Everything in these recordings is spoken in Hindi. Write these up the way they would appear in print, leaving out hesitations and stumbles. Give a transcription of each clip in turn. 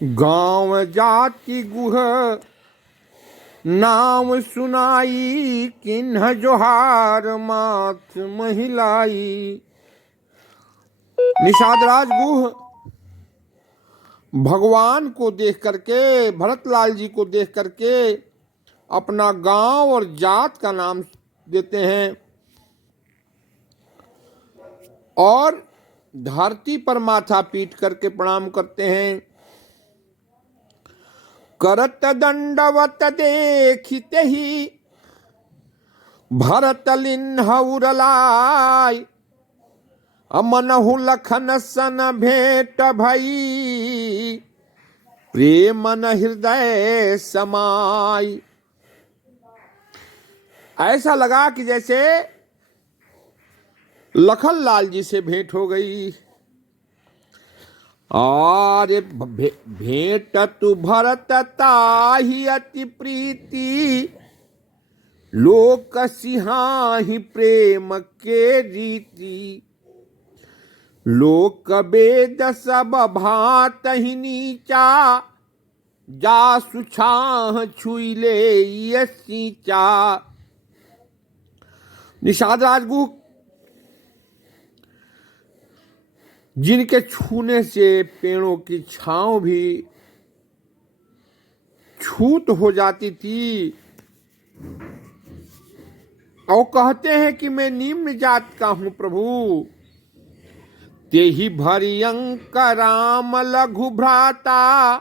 गांव जाति गुह नाम सुनाई, किन्ह जोहार माथ महिलाई। निषाद राज गुह भगवान को देख करके, भरतलाल जी को देख करके अपना गांव और जात का नाम देते हैं और धरती पर माथा पीट करके प्रणाम करते हैं। करत दंडवत देखिते ही भरत लिन्ह उरलाय, अमनहु लखन सन भेंट भई, प्रेमन हृदय समाई। ऐसा लगा कि जैसे लखन लाल जी से भेंट हो गई। और भेंट तु भरत ताहि अति प्रीति, लोक सिहाहि प्रेम के रीति। लोक वेद सब भात ही नीचा, जासु छाह छुई ले ये सींचा। निषाद राजगुह जिनके छूने से पेड़ों की छांव भी छूत हो जाती थी, और कहते हैं कि मैं निम्न जात का हूं प्रभु। तेहि भरियंक राम लघु भ्राता,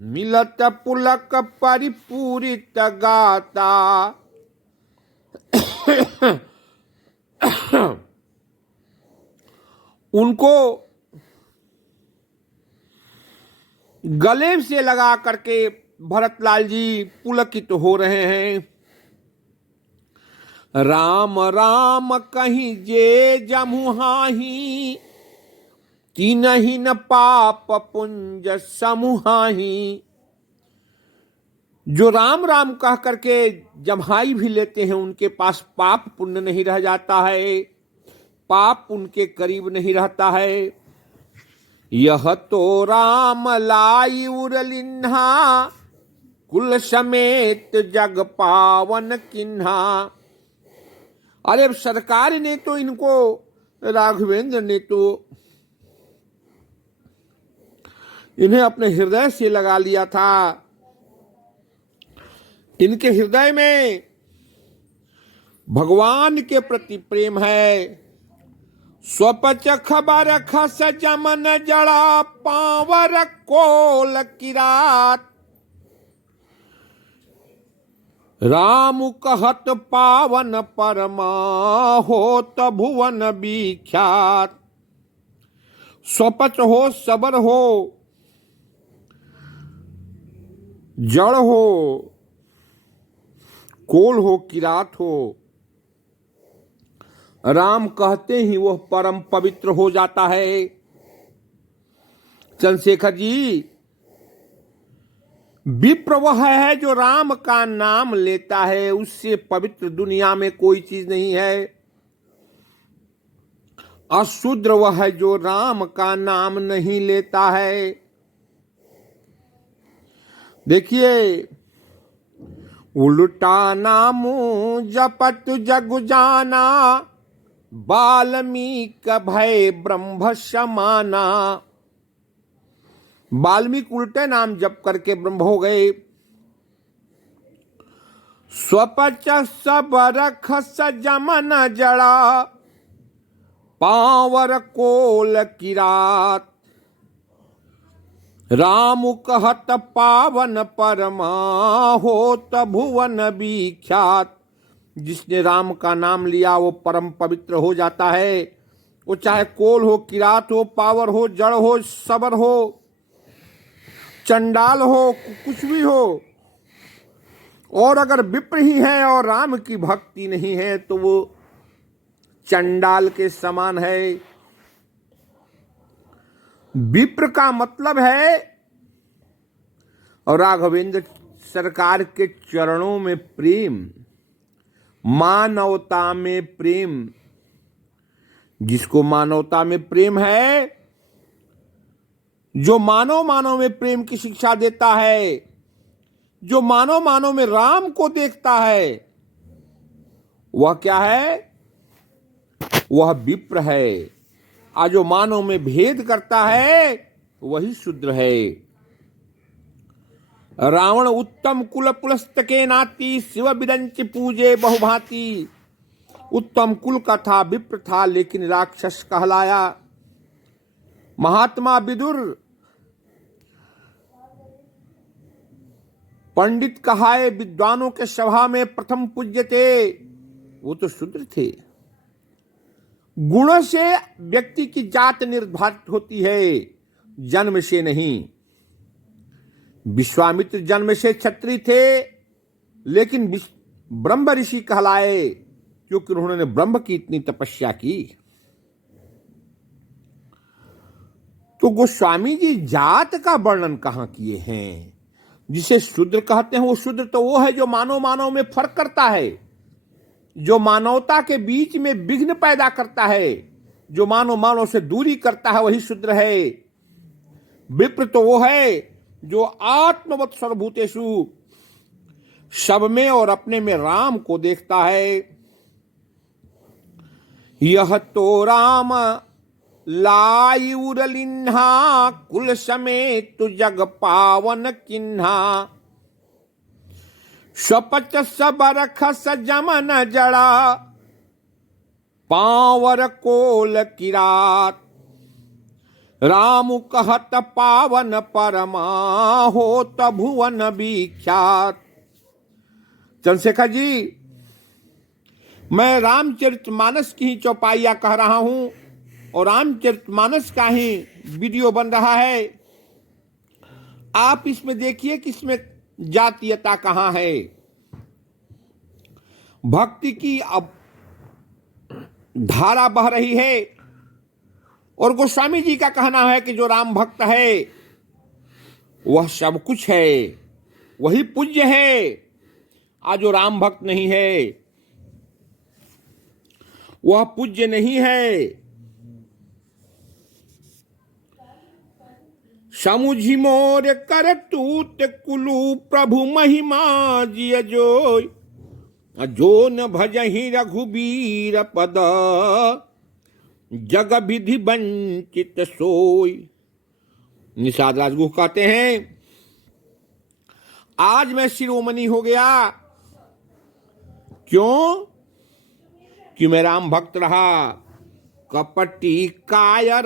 मिलत पुलक परिपूरित गाता। उनको गले से लगा करके भरतलाल जी पुलकित हो रहे हैं। राम राम कहीं जे जमुहाही, तीनहि न पाप पुंज समूहाही। जो राम राम कह करके जम्हाई भी लेते हैं, उनके पास पाप पुण्य नहीं रह जाता है, पाप उनके करीब नहीं रहता है। यह तो राम लाई उरलिन्हा, कुल समेत जग पावन किन्हा। अरे सरकार ने तो इनको, राघवेंद्र ने तो इन्हें अपने हृदय से लगा लिया था। इनके हृदय में भगवान के प्रति प्रेम है। स्वपच खबर खस जमन जड़ा, पावर कोल किरात। राम कहत पावन परमा, होत भुवन विख्यात। स्वपच हो, सबर हो, जड़ हो, कोल हो, किरात हो, राम कहते ही वह परम पवित्र हो जाता है। चंद्रशेखर जी, विप्र वह है जो राम का नाम लेता है, उससे पवित्र दुनिया में कोई चीज नहीं है। अशूद्र वह है जो राम का नाम नहीं लेता है। देखिए, उल्टा नाम जपत जग जाना, वाल्मीक भय ब्रह्म समाना। वाल्मीकि उल्टे नाम जप करके ब्रह्म हो गए। स्वपच सबर खस जमन जड़ा, पावर कोल किरात। राम कहत पावन परमा, होत भुवन विख्यात। जिसने राम का नाम लिया वो परम पवित्र हो जाता है। वो चाहे कोल हो, किरात हो, पावर हो, जड़ हो, सबर हो, चंडाल हो, कुछ भी हो। और अगर विप्र ही है और राम की भक्ति नहीं है तो वो चंडाल के समान है। विप्र का मतलब है, और राघवेंद्र सरकार के चरणों में प्रेम, मानवता में प्रेम। जिसको मानवता में प्रेम है जो मानव मानव में प्रेम की शिक्षा देता है, जो मानव मानव में राम को देखता है, वह क्या है? वह विप्र है। और जो मानव में भेद करता है वही शूद्र है। रावण उत्तम कुल पुलस्तके नाती, शिव बिरंच पूजे बहुभांति। उत्तम कुल का था, विप्र था, लेकिन राक्षस कहलाया। महात्मा विदुर पंडित कहाए विद्वानों के सभा में प्रथम पूज्य थे, वो तो शूद्र थे। गुणों से व्यक्ति की जात निर्धारित होती है, जन्म से नहीं। विश्वामित्र जन्म से क्षत्रिय थे, लेकिन ब्रह्म ऋषि कहलाए क्योंकि उन्होंने ब्रह्म की इतनी तपस्या की। तो गोस्वामी जी जात का वर्णन कहां किए हैं? जिसे शूद्र कहते हैं वो शूद्र तो वो है जो मानव मानव में फर्क करता है, जो मानवता के बीच में विघ्न पैदा करता है, जो मानव मानव से दूरी करता है, वही शूद्र है। विप्र तो वो है जो आत्मवत् सर्वभूतेषु, सब में और अपने में राम को देखता है। यह तो राम लाई उरलिन्हा, कुल समेत जग पावन किन्हा। स्वपच सबरख सजमन जड़ा, पावर कोल किरात। राम कहत पावन परमा, होत भुवन विख्यात। चंद्रशेखर जी, मैं रामचरितमानस की ही चौपाइया कह रहा हूं और रामचरितमानस का ही वीडियो बन रहा है। आप इसमें देखिए कि इसमें जातीयता कहां है। भक्ति की अब धारा बह रही है और गोस्वामी जी का कहना है कि जो राम भक्त है वह सब कुछ है, वही पूज्य है। आज जो राम भक्त नहीं है वह पूज्य नहीं है। समुझी मोर कर तूत कुलु, प्रभु महिमा जिय जोय। जो न भजहि रघुबीर पद, जग विधि वंचित सोय। निषाद राजगुह कहते हैं, आज मैं शिरोमणि हो गया। क्यों? कि मैं राम भक्त रहा। कपटी कायर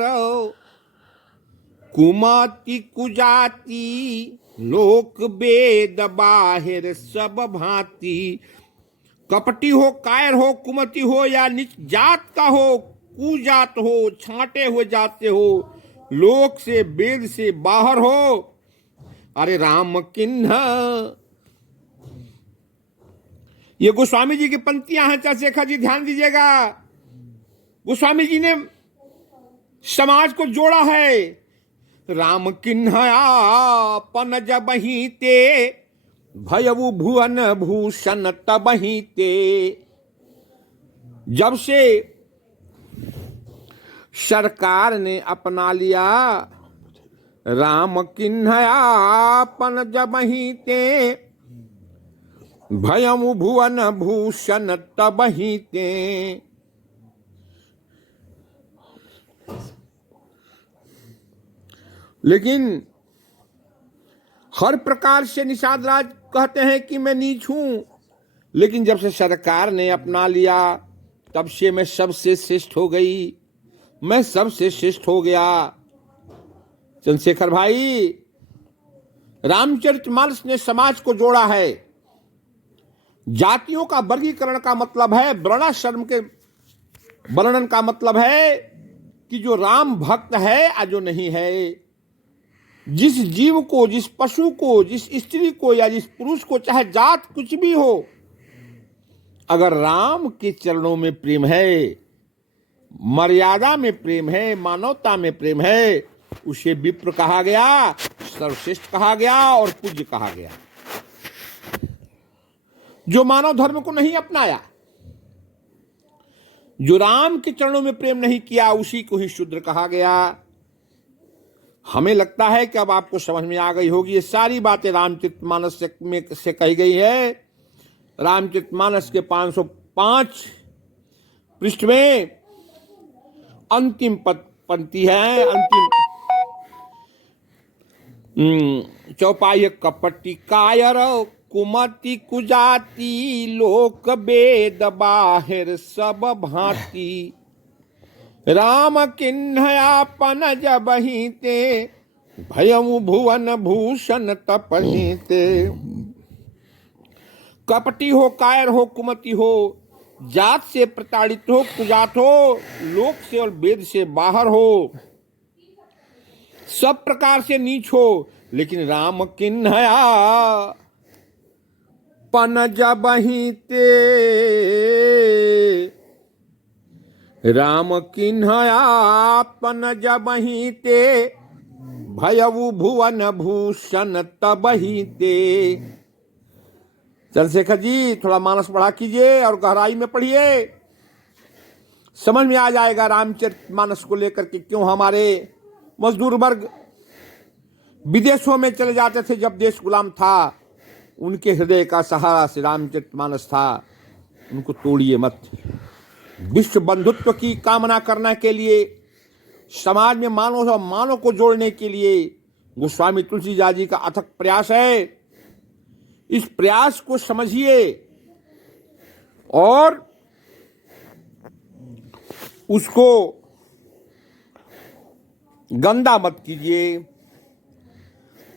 कुमति कुजाति, लोक वेद बाहिर सब भांति। कपटी हो, कायर हो, कुमति हो या नीच जात का हो, कुजात हो, छांटे हुए जाते हो, लोक से वेद से बाहर हो, अरे राम किन्ह। ये गोस्वामी जी की पंक्तियां हैं। चंद्रशेखर जी ध्यान दीजिएगा, गोस्वामी जी ने समाज को जोड़ा है। राम किन्ह आपन जबहि ते, भयउ भुवन भूषण तबहि ते। जब से सरकार ने अपना लिया, राम किन्ह आपन जबहि ते, भयउ भुवन भूषण तबहि ते। लेकिन हर प्रकार से निषाद राज कहते हैं कि मैं नीच हूं, लेकिन जब से सरकार ने अपना लिया तब से मैं सबसे श्रेष्ठ हो गई, मैं सबसे श्रेष्ठ हो गया। चंद्रशेखर भाई, रामचरितमानस ने समाज को जोड़ा है। जातियों का वर्गीकरण का मतलब है, वर्णाश्रम के वर्णन का मतलब है कि जो राम भक्त है और जो नहीं है। जिस जीव को, जिस पशु को, जिस स्त्री को या जिस पुरुष को, चाहे जात कुछ भी हो, अगर राम के चरणों में प्रेम है, मर्यादा में प्रेम है, मानवता में प्रेम है, उसे विप्र कहा गया, सर्वश्रेष्ठ कहा गया और पूज्य कहा गया। जो मानव धर्म को नहीं अपनाया, जो राम के चरणों में प्रेम नहीं किया, उसी को ही शूद्र कहा गया। हमें लगता है कि अब आपको समझ में आ गई होगी। ये सारी बातें रामचरितमानस से कही गई है। रामचरितमानस के 505 पृष्ठ में अंतिम पंक्ति है, अंतिम चौपाई। कपटी कायर कुमति कुजाति लोक वेद बाहिर सब भांति राम किन्हयापन जबहि ते भयउ भुवन भूषण तपहि ते। कपटी हो, कायर हो, कुमति हो, जात से प्रताड़ित हो, कुजात हो, लोक से और वेद से बाहर हो, सब प्रकार से नीच हो, लेकिन राम किन्हया पन जबहि ते, राम किन्हया पन जबहि ते भयउ भुवन भूषण तबहि ते। चंद्रशेखर जी थोड़ा मानस बढ़ा कीजिए और गहराई में पढ़िए, समझ में आ जाएगा रामचरितमानस को लेकर के क्यों हमारे मजदूर वर्ग विदेशों में चले जाते थे। जब देश गुलाम था, उनके हृदय का सहारा से रामचरितमानस था। उनको तोड़िए मत। विश्व बंधुत्व की कामना करने के लिए, समाज में मानव और मानव को जोड़ने के लिए गोस्वामी तुलसीदास जी का अथक प्रयास है। इस प्रयास को समझिए और उसको गंदा मत कीजिए।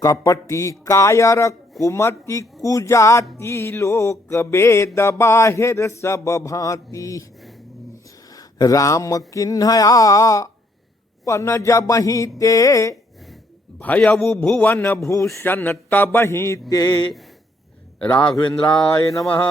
कपटी कायर कुमति कुजाति लोक वेद बाहिर सब भांति राम किन्हया पन जबहि ते भयउ भुवन भूषण तबहि ते। राघवेंद्राय नमः।